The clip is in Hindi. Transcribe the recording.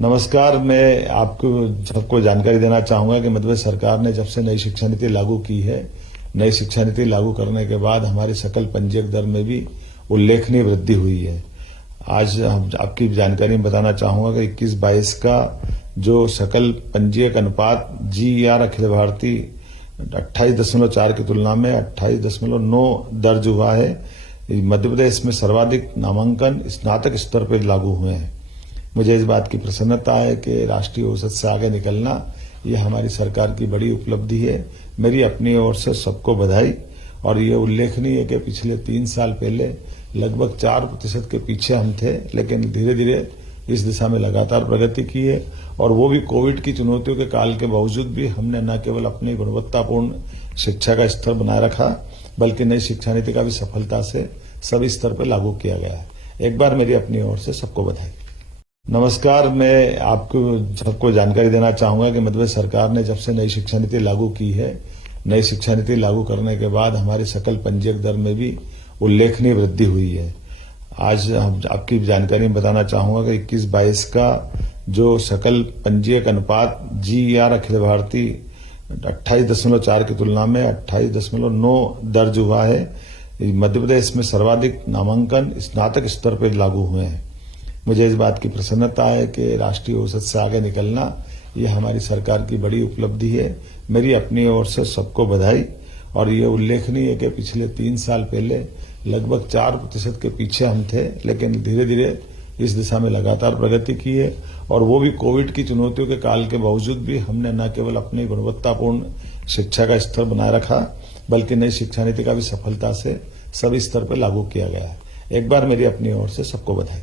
नमस्कार। मैं आपको सबको जानकारी देना चाहूंगा कि मध्य प्रदेश सरकार ने जब से नई शिक्षा नीति लागू की है, नई शिक्षा नीति लागू करने के बाद हमारी सकल पंजीयक दर में भी उल्लेखनीय वृद्धि हुई है। आज हम आपकी जानकारी में बताना चाहूंगा कि 21-22 का जो सकल पंजीयक अनुपात GER अखिल भारतीय 28.4 की तुलना में 28.9 दर्ज हुआ है। मध्य प्रदेश में सर्वाधिक नामांकन स्नातक स्तर पर लागू हुए हैं। मुझे इस बात की प्रसन्नता है कि राष्ट्रीय औसत से आगे निकलना ये हमारी सरकार की बड़ी उपलब्धि है। मेरी अपनी ओर से सबको बधाई। और ये उल्लेखनीय है कि पिछले 3 साल पहले लगभग 4% के पीछे हम थे, लेकिन धीरे धीरे इस दिशा में लगातार प्रगति की है। और वो भी कोविड की चुनौतियों के काल के बावजूद भी हमने न केवल अपनी गुणवत्तापूर्ण शिक्षा का स्तर बनाए रखा, बल्कि नई शिक्षा नीति का भी सफलता से सभी स्तर पर लागू किया गया है। एक बार मेरी अपनी ओर से सबको बधाई। नमस्कार। मैं आपको सबको जानकारी देना चाहूंगा कि मध्य प्रदेश सरकार ने जब से नई शिक्षा नीति लागू की है, नई शिक्षा नीति लागू करने के बाद हमारी सकल पंजीयक दर में भी उल्लेखनीय वृद्धि हुई है। आज हम आपकी जानकारी में बताना चाहूंगा कि 21-22 का जो सकल पंजीयक अनुपात GER अखिल भारतीय 28.4 की तुलना में 28.9 दर्ज हुआ है। मध्य प्रदेश में सर्वाधिक नामांकन स्नातक स्तर पर लागू हुए हैं। मुझे इस बात की प्रसन्नता है कि राष्ट्रीय औसत से आगे निकलना ये हमारी सरकार की बड़ी उपलब्धि है। मेरी अपनी ओर से सबको बधाई। और ये उल्लेखनीय है कि पिछले 3 साल पहले लगभग 4% के पीछे हम थे, लेकिन धीरे धीरे इस दिशा में लगातार प्रगति की है। और वो भी कोविड की चुनौतियों के काल के बावजूद भी हमने न केवल अपनी गुणवत्तापूर्ण शिक्षा का स्तर बनाए रखा, बल्कि नई शिक्षा नीति का भी सफलता से सभी स्तर पर लागू किया गया है। एक बार मेरी अपनी ओर से सबको बधाई।